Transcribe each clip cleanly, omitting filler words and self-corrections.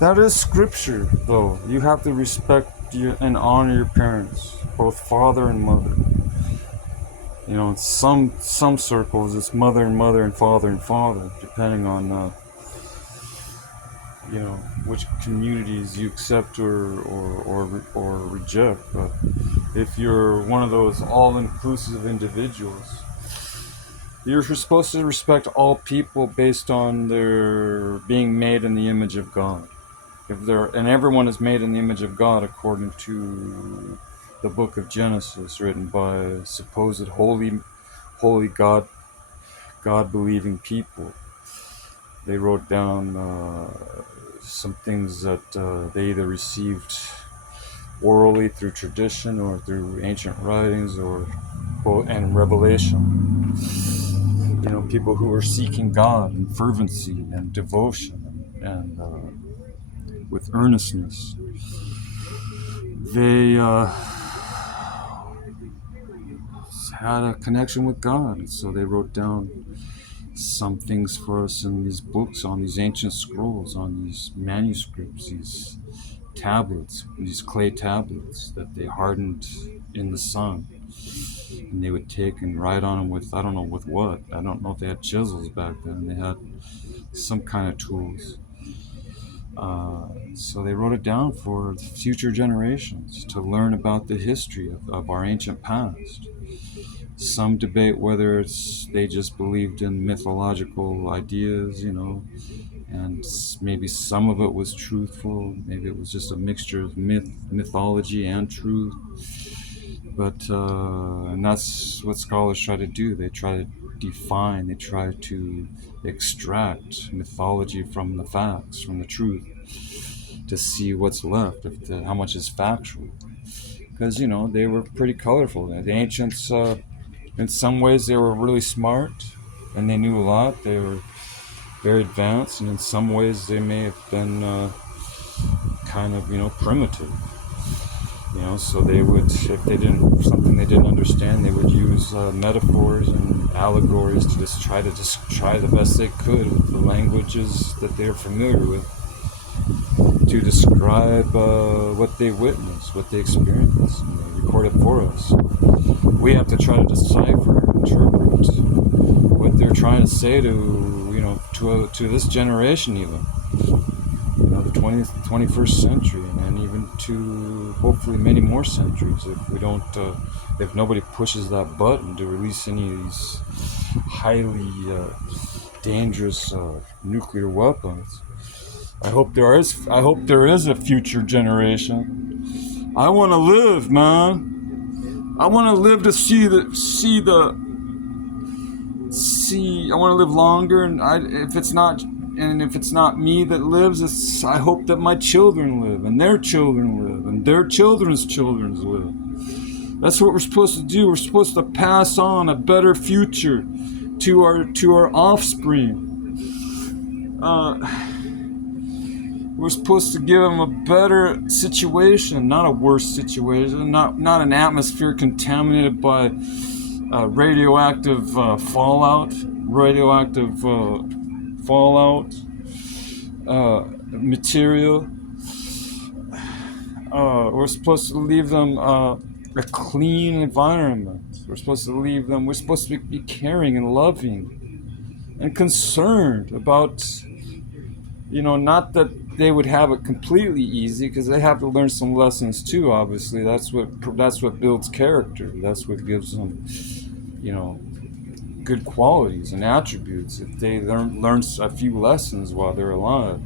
That is scripture, though. You have to respect and honor your parents, both father and mother. You know, in some circles, it's mother and mother and father, depending on which communities you accept or reject. But if you're one of those all-inclusive individuals, you're supposed to respect all people based on their being made in the image of God. And everyone is made in the image of God according to the book of Genesis, written by supposed holy God-believing people. They wrote down some things that they either received orally through tradition or through ancient writings and revelation. You know, people who are seeking God in fervency and devotion and with earnestness. They had a connection with God, and so they wrote down some things for us in these books, on these ancient scrolls, on these manuscripts, these tablets, these clay tablets that they hardened in the sun. And they would take and write on them with, I don't know with what. I don't know if they had chisels back then. They had some kind of tools. So they wrote it down for future generations to learn about the history of our ancient past. Some debate whether they just believed in mythological ideas, and maybe some of it was truthful. Maybe it was just a mixture of mythology and truth. But and that's what scholars try to do. They try to define, they try to extract mythology from the facts, from the truth, to see what's left, how much is factual. Because, they were pretty colorful. The ancients, in some ways, they were really smart and they knew a lot. They were very advanced, and in some ways, they may have been kind of, primitive. So they would, if they didn't understand, they would use metaphors and allegories to just try the best they could with the languages that they're familiar with to describe what they witnessed, what they experienced. They record it for us. We have to try to decipher, interpret what they're trying to say to this generation, even the 20th, 21st century, and even to hopefully many more centuries. If nobody pushes that button to release any of these highly dangerous nuclear weapons. I hope there is a future generation. I want to live, man. I want to live to I want to live longer, and if it's not me that lives, I hope that my children live, and their children live, and their children's children live. That's what we're supposed to do. We're supposed to pass on a better future to our offspring. We're supposed to give them a better situation, not a worse situation, not an atmosphere contaminated by radioactive fallout material. We're supposed to leave them a clean environment. We're supposed to be caring and loving and concerned about, not that they would have it completely easy, because they have to learn some lessons too, obviously. That's what builds character. That's what gives them, good qualities and attributes. If they learn a few lessons while they're alive,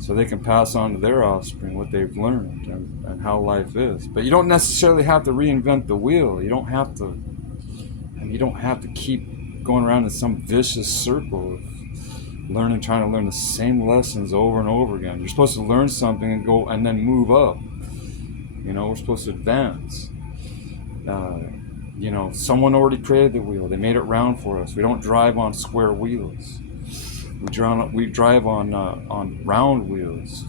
so they can pass on to their offspring what they've learned and how life is. But you don't necessarily have to reinvent the wheel. You don't have to keep going around in some vicious circle of trying to learn the same lessons over and over again. You're supposed to learn something and go and then move up. We're supposed to advance. Someone already created the wheel. They made it round for us. We don't drive on square wheels. We drive on round wheels.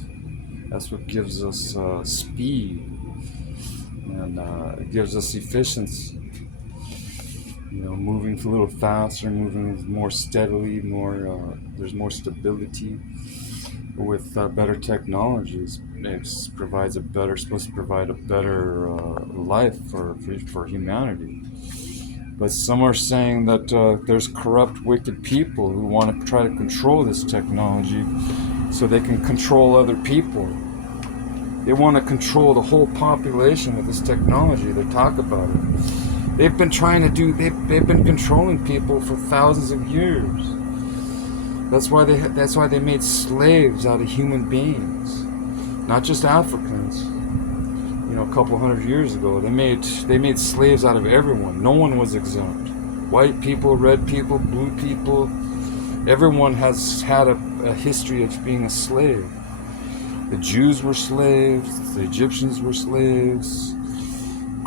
That's what gives us speed, and it gives us efficiency. Moving a little faster, moving more steadily, there's more stability. with better technologies. It provides a better, supposed to provide a better life for humanity. But some are saying that there's corrupt, wicked people who want to try to control this technology so they can control other people. They want to control the whole population with this technology. They talk about it. They've been trying to do. They've been controlling people for thousands of years. That's why they made slaves out of human beings, not just Africans. You know, a couple hundred years ago, they made slaves out of everyone. No one was exempt. White people, red people, blue people. Everyone has had a history of being a slave. The Jews were slaves. The Egyptians were slaves.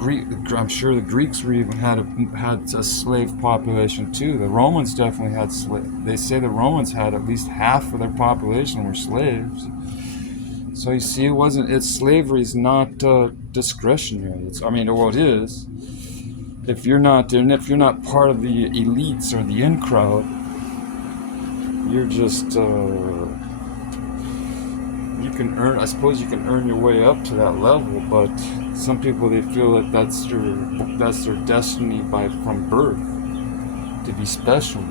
I'm sure the Greeks were even had a slave population too. The Romans definitely had slaves. They say the Romans had at least half of their population were slaves. So you see, slavery is not discretionary. It is. If you're not part of the elites or the in crowd, you're just you can earn. I suppose you can earn your way up to that level, but some people, they feel that that's their destiny from birth, to be special.